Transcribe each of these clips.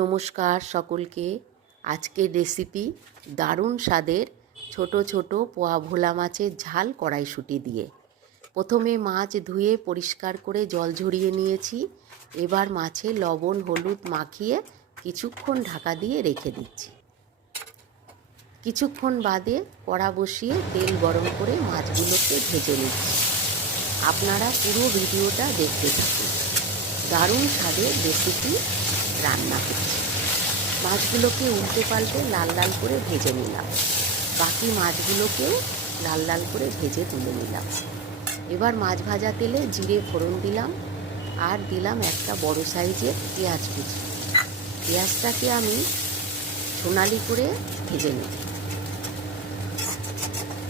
নমস্কার সকলকে। আজকের রেসিপি দারুণ স্বাদের ছোট ছোট পোয়া ভোলা মাছের ঝাল কড়াইশুঁটি দিয়ে। প্রথমে মাছ ধুয়ে পরিষ্কার করে জল ঝরিয়ে নিয়েছি। এবার মাছে লবণ হলুদ মাখিয়ে কিছুক্ষণ ঢাকা দিয়ে রেখে দিচ্ছি। কিছুক্ষণ বাদে কড়া বসিয়ে তেল গরম করে মাছগুলোকে ভেজে নিচ্ছি। আপনারা পুরো ভিডিওটা দেখতে থাকুন। দারুণ স্বাদের রেসিপি রান্না করছি। মাছগুলোকে উল্টে পাল্টে লাল লাল করে ভেজে নিলাম। বাকি মাছগুলোকেও লাল লাল করে ভেজে তুলে নিলাম। এবার মাছ ভাজা তেলে জিরে ফোড়ন দিলাম আর দিলাম একটা বড় সাইজের পেঁয়াজ কুচি। পেঁয়াজটাকে আমি সোনালি করে ভেজে নিই।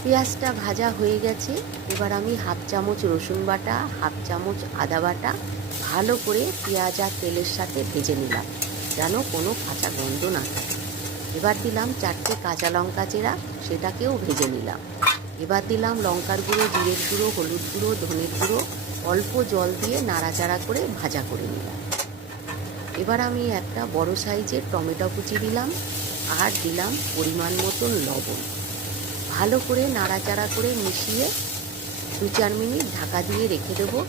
পেঁয়াজটা ভাজা হয়ে গেছে। এবার আমি হাফ চামচ রসুন বাটা, হাফ চামচ আদা বাটা ভালো করে পেঁয়াজ আর তেলের সাথে ভেজে নিলাম, যেন কোনো কাঁচা গন্ধ না থাকে। এবার দিলাম 4টে কাঁচা লঙ্কা চেরা, সেটাকেও ভেজে নিলাম। এবার দিলাম লঙ্কার গুঁড়ো, জিরের গুঁড়ো, হলুদ গুঁড়ো, ধনের গুঁড়ো, অল্প জল দিয়ে নাড়াচাড়া করে ভাজা করে নিলাম। এবার আমি একটা বড় সাইজের টমেটো কুচি দিলাম আর দিলাম পরিমাণ মতন লবণ। ভালো করে নাড়াচাড়া করে মিশিয়ে 2-4 মিনিট ঢাকা দিয়ে রেখে দেবো,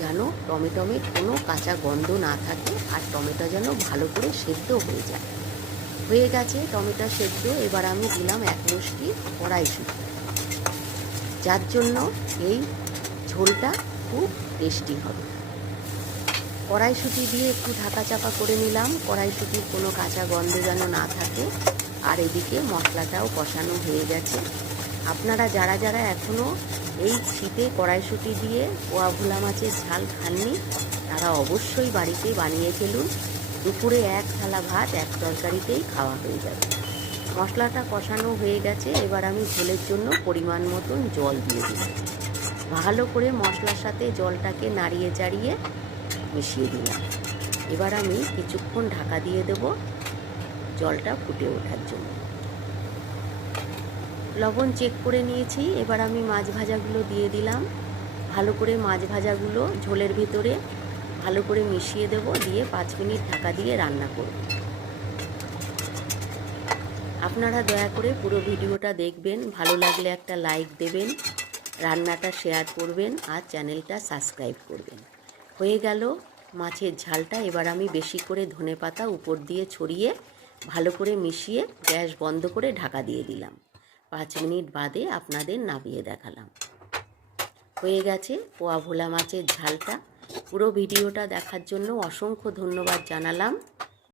যেন টমেটোমের কোনো কাঁচা গন্ধ না থাকে আর টমেটো যেন ভালো করে সেদ্ধ হয়ে যায়। হয়ে গেছে টমেটো সেদ্ধ। এবার আমি দিলাম 1 মুঠি কড়াইশুঁটি, যার জন্য এই ঝোলটা খুব টেস্টি হবে। কড়াইশুঁটি দিয়ে একটু ঢাকা চাপা করে নিলাম, কড়াইশুঁটির কোনো কাঁচা গন্ধ যেন না থাকে। আর এদিকে মশলাটাও কষানো হয়ে গেছে। আপনারা যারা যারা এখনও এই শীতে কড়াইশুঁটি দিয়ে পোয়া ভোলা মাছের ঝাল খাননি, তারা অবশ্যই বাড়িতে বানিয়ে ফেলুন। দুপুরে 1 থালা ভাত 1 তরকারিতেই খাওয়া হয়ে যাবে। মশলাটা কষানো হয়ে গেছে। এবার আমি ঝোলের জন্য পরিমাণ মতন জল দিয়ে দিলাম। ভালো করে মশলার সাথে জলটাকে নাড়িয়ে চাড়িয়ে মিশিয়ে দিলাম। এবার আমি কিছুক্ষণ ঢাকা দিয়ে দেব জলটা ফুটে ওঠার জন্য। লবণ চেক করে নিয়েছি। এবার আমি মাছ ভাজাগুলো দিয়ে দিলাম। ভালো করে মাছ ভাজাগুলো ঝোলের ভিতরে ভালো করে মিশিয়ে দেব, দিয়ে 5 মিনিট ঢাকা দিয়ে রান্না করব। আপনারা দয়া করে পুরো ভিডিওটা দেখবেন, ভালো লাগলে একটা লাইক দেবেন, রান্নাটা শেয়ার করবেন আর চ্যানেলটা সাবস্ক্রাইব করবেন। হয়ে গেল মাছের ঝালটা। এবার আমি বেশি করে ধনেপাতা উপর দিয়ে ছড়িয়ে ভালো করে মিশিয়ে গ্যাস বন্ধ করে ঢাকা দিয়ে দিলাম। 5 মিনিট বাদে আপনাদের নামিয়ে দেখালাম। হয়ে গেছে পোয়া ভোলা মাছের ঝালটা। পুরো ভিডিওটা দেখার জন্য অসংখ্য ধন্যবাদ জানালাম।